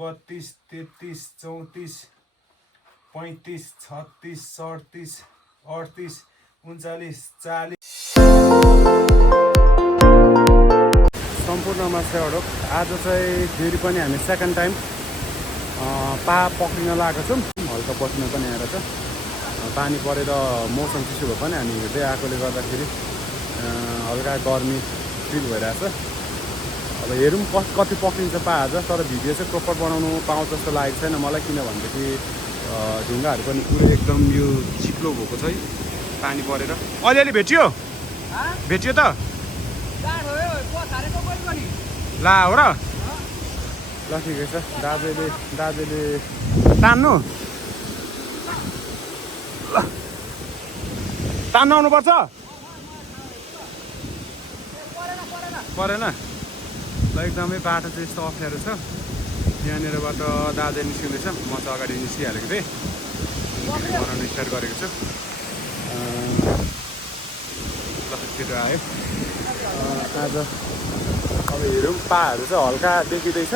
32 33 34 35 36 37 38 39 40 सम्पूर्णमा सेवाडोक आज चाहिँ फेरि पनि हामी सेकेन्ड टाइम पक्रिन लागेको छौँ। हल्का बस्न पनि आएर छ पानी परेर मौसम चिसो भए पनि हामी हिँड्दै आएकोले गर्दाखेरि हल्का गर्मी फिल भइरहेछ। अब हेरौँ कति पक्रिन्छ आज, तर भिडियो चाहिँ प्रोपर बनाउनु पाउँछ जस्तो लागेको छैन मलाई, किनभनेदेखि ढुङ्गाहरू पनि पुरै एकदम यो चिप्लो भएको छ है पानी परेर। अलिअलि भेटियो भेटियो त ला हो र ल ठिकै छ। दाजुले तान्नु तान्नु आउनुपर्छ परेन ल। एकदमै बाटो चाहिँ यस्तो अप्ठ्यारो छ। यहाँनिरबाट दाजु निस्किँदैछ, म चाहिँ अगाडि निस्किहालेको थिएँ, बनाउनु स्टार्ट गरेको छु। ल छिटो आयो आज। अब हेरौँ पाहरू चाहिँ हल्का देखिँदैछ,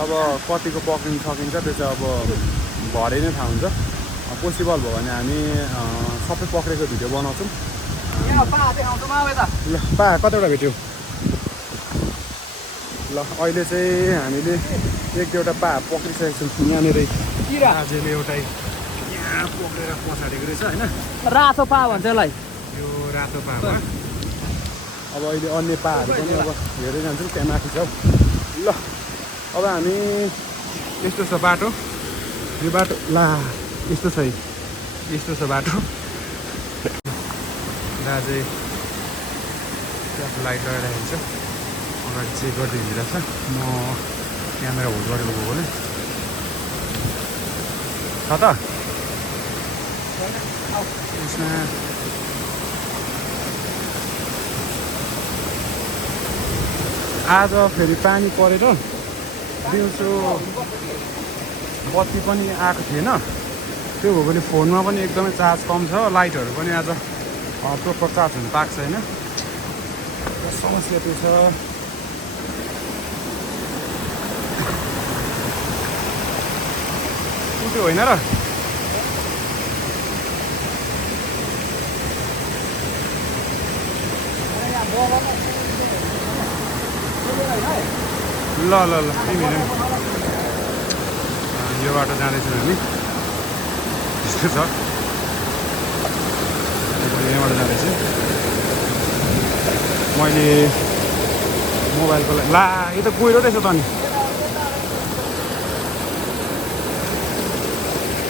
अब कतिको पक्रिनु सकिन्छ त्यो चाहिँ अब भरे नै थाहा हुन्छ। पोसिबल भयो भने हामी सबै पक्रेको भिडियो बनाउँछौँ। ल पा कतिवटा भेट्यो ल। अहिले चाहिँ हामीले एक दुईवटा पा पक्रिसकेको छौँ। यहाँनिर आजले एउटा यहाँ पक्रेर पछाडेको रहेछ होइन, रातो पा भन्छ यसलाई, यो रातो पामा। अब अहिले अन्य पाहरू पनि अब हेर्दै जान्छौँ त्यहाँ माथि छ। ल अब हामी यस्तो छ बाटो, यो बाटो ला यस्तो छ है, यस्तो छ बाटो। दाजु त्यहाँ लाइट लगाइरहेको छ, अगाडि चेक गर्दै हिँडिरहेको छ। म क्यामेरा होल्ड गरेको गएको भने छ त यसमा आज फेरि पानी परेर दिउँसो बत्ती पनि आएको थिएन, त्यो भयो भने फोनमा पनि एकदमै चार्ज कम छ, लाइटहरू पनि आज प्रोपर चार्ज हुनु पाएको छैन। समस्या त्यो छ। त्यो होइन र ल ल ल तिमी यो बाटो जाँदैछौँ हामी, यस्तो छ यहाँबाट जाँदैछु। मैले मोबाइलको लागि ला यो त गहिरो रहेछ त, नि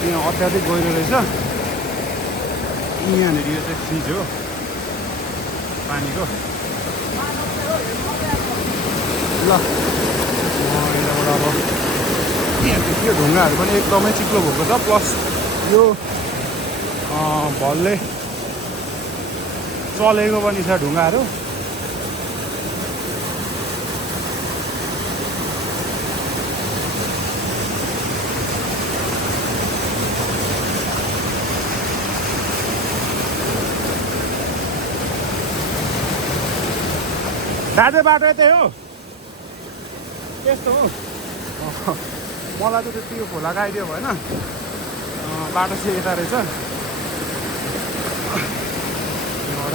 यहाँ अत्याधिक गहिरो रहेछ। यहाँनिर यो चाहिँ फ्रिज हो पानीको। ल यहाँबाट अब यो ढुङ्गाहरू पनि एकदमै चिप्लो भएको छ, प्लस यो भलले चलेको पनि छ ढुङ्गाहरू। दाजु बाटो यतै हो, त्यस्तो हो। मलाई त त्यो खोलाको आइडिया भएन, बाटो चाहिँ यता रहेछ। यहाँबाट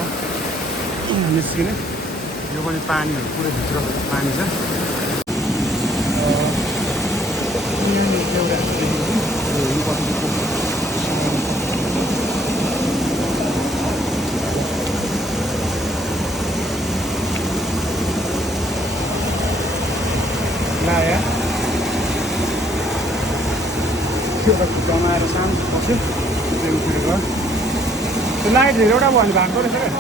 निस्किने यो पनि पानीहरू पुरै भित्र पानी छ। लाया एउटा खुट्टामा आएर सानो बस्यो, त्यो उठेर गयो। त्यो लाइट धेरैवटा भयो भने भाग्दो रहेछ क्या,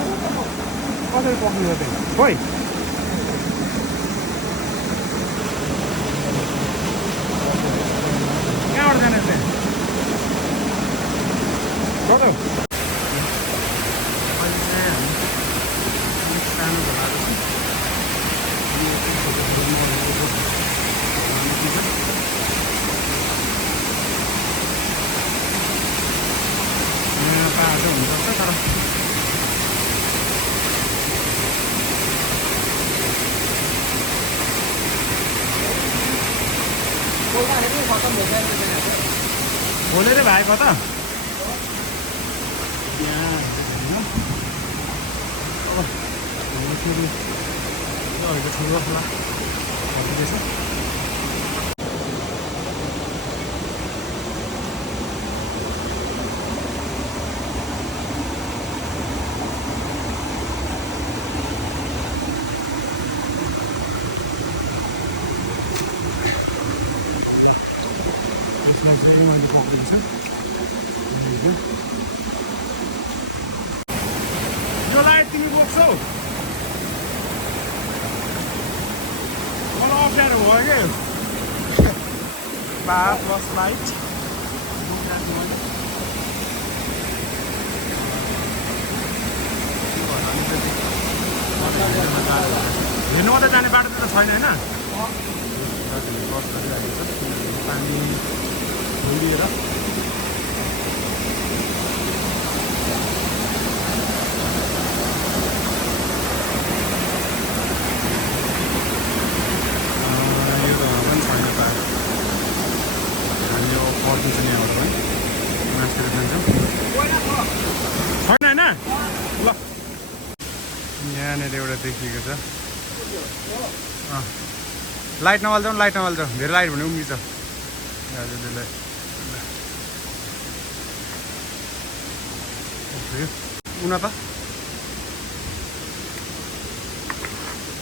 कसरी पक्रिन्छ त्यो खोइ। कहाँबाट जाने चाहिँ कता अहिले चाहिँ हामी सानो घोडाहरू पाहाड हुन्छ तर खोलेरै भाइ कता यहाँ अब फेरि ठुलो खोला फर्किँदैछ फेरि मैले पक्रिन्छ यो लाइट तिमी बोक्छौ मलाई अप्ठ्यारो भयो क्या बार प्लस लाइट हेर्नु मात्रै जाने बाटो त छैन होइन पानी खोलिएर फर्किन्छ नि अब है मास्तिर जान्छौँ छैन होइन ल यहाँनिर एउटा देखिएको छ लाइट नबाल्छौँ धेरै लाइट भने उम्किन्छ दाजुले उना त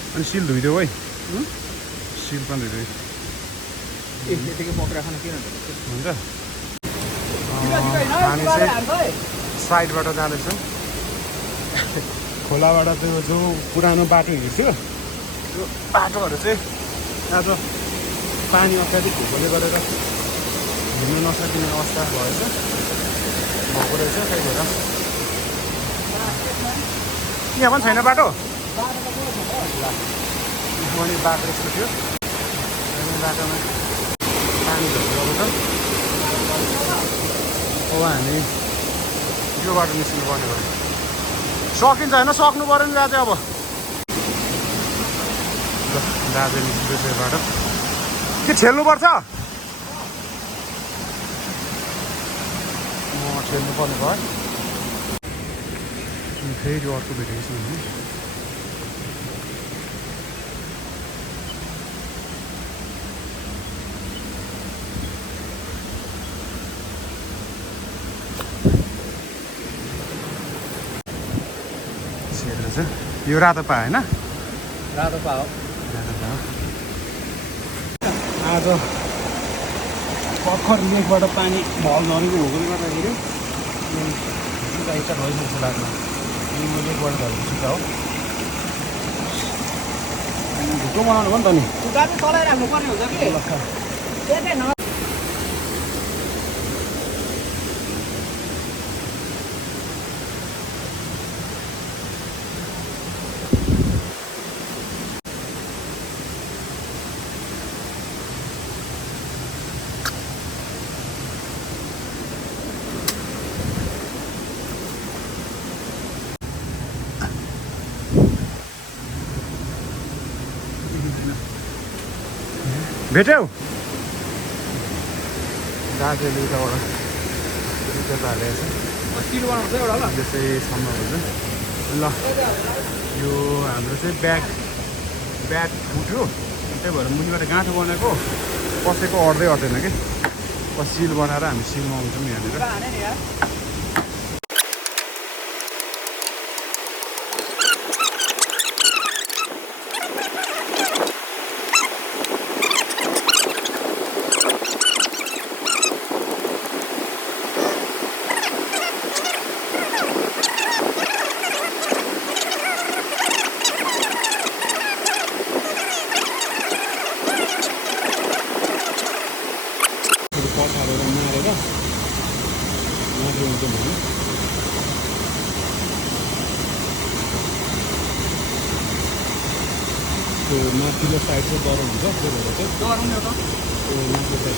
अनि सिल धोइदेऊ है सिल पनि धोइदेऊ हुन्छ हामी चाहिँ साइडबाट जाँदैछौँ खोलाबाट त्यो जो पुरानो बाटो हिँड्छु त्यो बाटोहरू चाहिँ आज पानी अत्याधिक भएकोले गरेर हिँड्न नसकिने अवस्था भएको रहेछ त्यही भएर यहाँ पनि छैन बाटो अनि बाटो यस्तो थियो बाटोमा पानी झरेको छ अब हामी यो बाटो निस्किनु पर्ने भयो सकिन्छ होइन सक्नु पऱ्यो नि दाजु अब ल दाजु निस्किँदैछ यो बाटो के ठेल्नुपर्छ ठेल्नु पर्ने भयो फेरि अर्को भेटेको छु भने यो रातो पा होइन रातो पा हो आज भर्खर लेकबाट पानी भल झरेको भएकोले गर्दाखेरि गाइटा भइसक्छ लाग्छ म लेकबाट झरेको छु त हो ढुक्क बनाउनु भयो नि त नि गाडी चलाइराख्नु पर्ने हुन्छ कि भेट्यौ दाजुले उताबाट हालेको छ त्यसै सम्भव हुन्छ ल यो हाम्रो चाहिँ ब्याग फुट्यो त्यही भएर मुनिबाट गाँठो बनाएको कसैको अट्दैन कि सिल बनाएर हामी सिलमा आउँछौँ यहाँनिर त्यो माथिल्लो साइड चाहिँ गरम हुन्छ त्यो भएर चाहिँ त्यो माथिल्लो साइड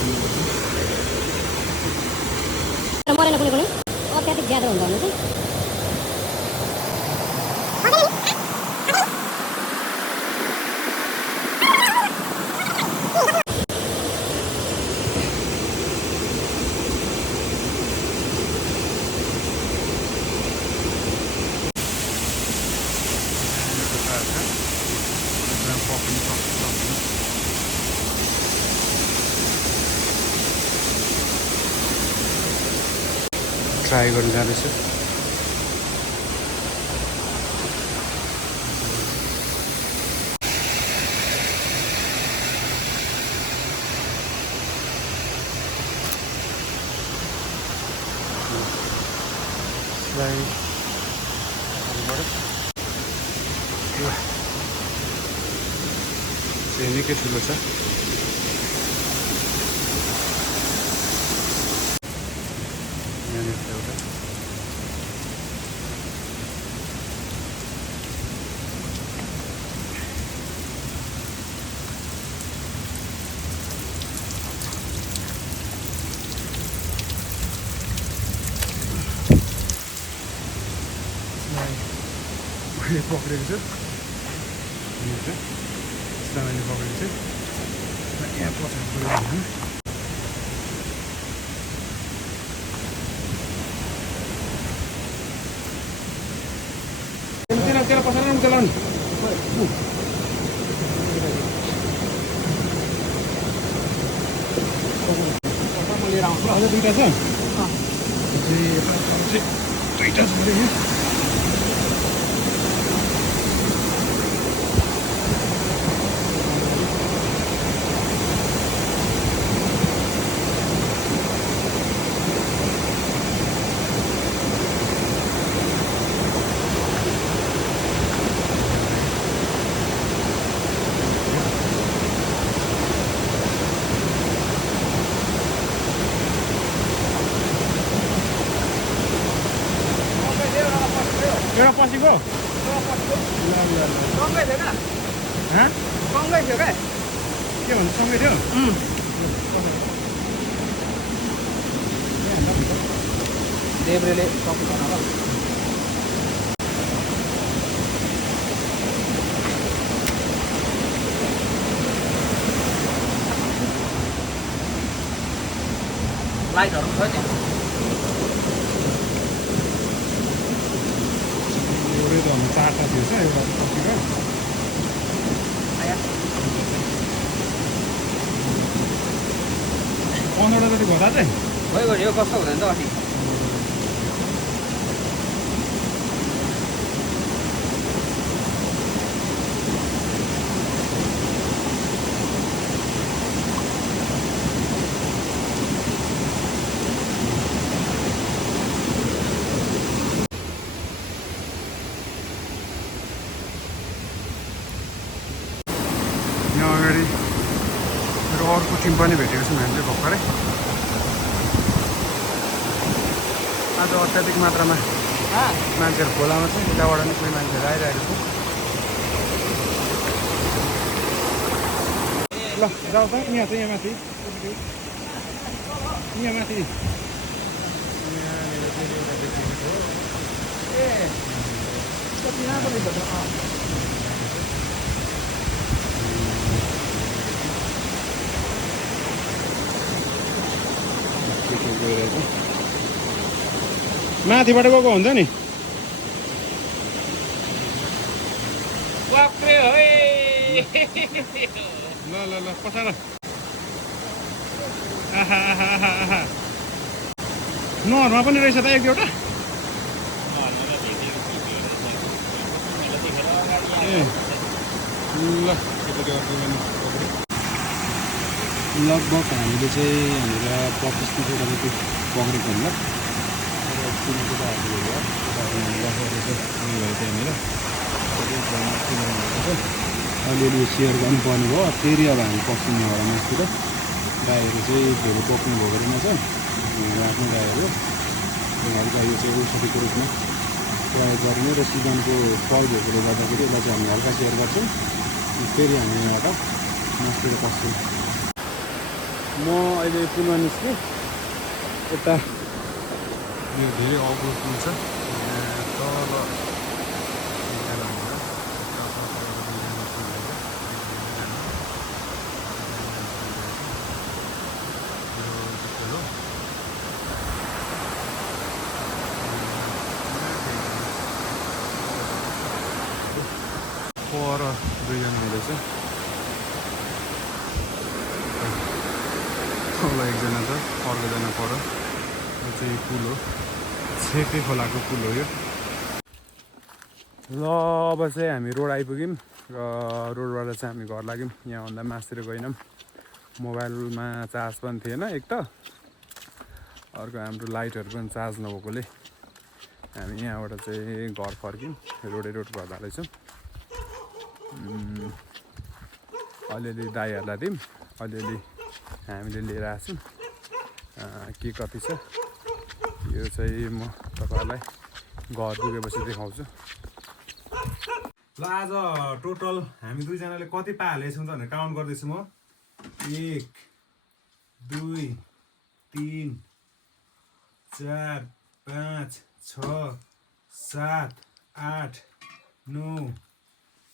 मरेन कुनै कुनै अत्याधिक ज्यादा हुन्छ भने चाहिँ ट्राई गर्नु जाँदैछु। निकै ठुलो छ। यहाँनिर एउटा मैले पक्रेको छु। मैले पक्रेको छु। यहाँ पछाडि तेरा पछाडि चलाउनु लिएर आउँछु। अझ दुईवटा छ। दुईवटा छ अरे यहाँ। एउटा पसेको सँगै थियो क्या? सँगै थियो क्या? के भन्छ सँगै थियो? देब्रेले सक्दैन होला। लाइटहरू छ नि। चारवटा थियो छ एउटा पसेको 15वटा जति घोडा चाहिँ भइगयो यो कस्तो हुँदैन त अस्ति। यहाँ अगाडि मेरो अर्को टिम पनि भेटेको छौँ हामीले भर्खरै। आज अत्याधिक मात्रामा मान्छेहरू खोलामा छ। यताबाट नि कोही मान्छेहरू आइरहेको छ। ल जाऊ त यहाँ चाहिँ यहाँ माथि यहाँ माथि यहाँनिर चाहिँ एउटा देखिएको थियो। माथिबाट गएको हुन्छ नि। ल ल ल पछाड नहरमा पनि रहेछ त एक एउटा। ए ल लगभग हामीले चाहिँ यहाँनिर 25-30 जति पक्रेको होला। अलिअलि सेयर गर्नुपर्ने भयो। फेरि अब हामी पस्छौँ यहाँबाट मासतिर। गाईहरू चाहिँ धेरै पक्नु भएको रहेछ आफ्नो गाईहरू। हल्का यो चाहिँ औषधीको रूपमा प्रयोग गरिने र सिजनको फल भएकोले गर्दाखेरि यसलाई चाहिँ हामी हल्का सेयर गर्छौँ। फेरि हामी यहाँबाट मासतिर पस्छौँ। म अहिले पुनः निस्केँ। यता यो धेरै अग्लो पुल छ तल पर दुईजना हुँदैछ। तल एकजना छ, अर्कोजना पर। यो चाहिँ पुल हो। छेके खोलाको पुल हो यो। ल अब चाहिँ हामी रोड आइपुग्यौँ र रोडबाट चाहिँ हामी घर लाग्यौँ। यहाँभन्दा मासतिर गएनौँ, मोबाइलमा चार्ज पनि थिएन एक त, अर्को हाम्रो लाइटहरू पनि चार्ज नभएकोले हामी यहाँबाट चाहिँ घर फर्क्यौँ। रोड गर्दा रहेछौँ। अलिअलि दाइहरूलाई दिउँ, अलिअलि हामीले लिएर आएको छौँ। के कति छ यो चाहिँ म तपाईँहरूलाई घर पुगेपछि देखाउँछु। ल आज टोटल हामी दुईजनाले कति पाहालेको छौँ त भनेर काउन्ट गर्दैछु म। 1 2 3 4 5 6 7 8 9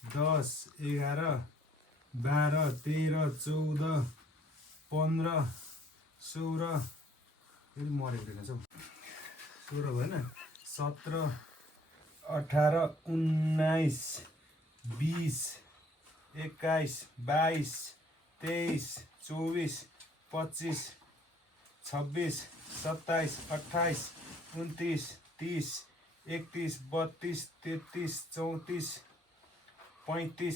10 11 12 13 14 15 16 फेरि मरेको रहेछ हौ, 16 भएन, 17 18 19 20 21 22 23 24 25 26 27 28 29 30 31 32 33 34 35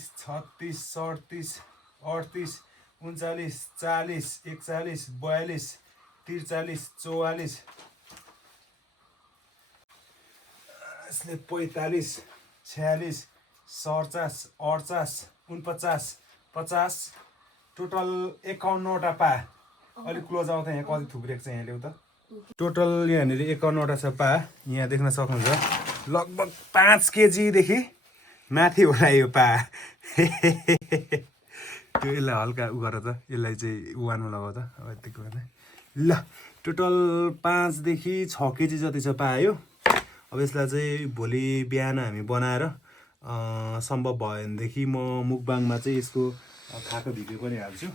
36 37 38 39 40 41 42 43 44 यसले 45 46 47 48 49 50 टोटल 51वटा पा। अलिक क्लोज आउँछ यहाँ कति थुप्रेको छ यहाँ ल्याउ त। टोटल यहाँनिर 51वटा छ पा, यहाँ देख्न सक्नुहुन्छ। लगभग 5 केजीदेखि माथि होला यो पा। त्यो यसलाई हल्का उ गर त, यसलाई चाहिँ उवानमा लगाउ त। अब यतिको ल टोटल 5 देखि 6 केजी जति छ पा यो। अब यसलाई चाहिँ भोलि बिहान हामी बनाएर सम्भव भयो भनेदेखि म मुकबाङमा चाहिँ यसको खाएको भिडियो पनि हाल्छु।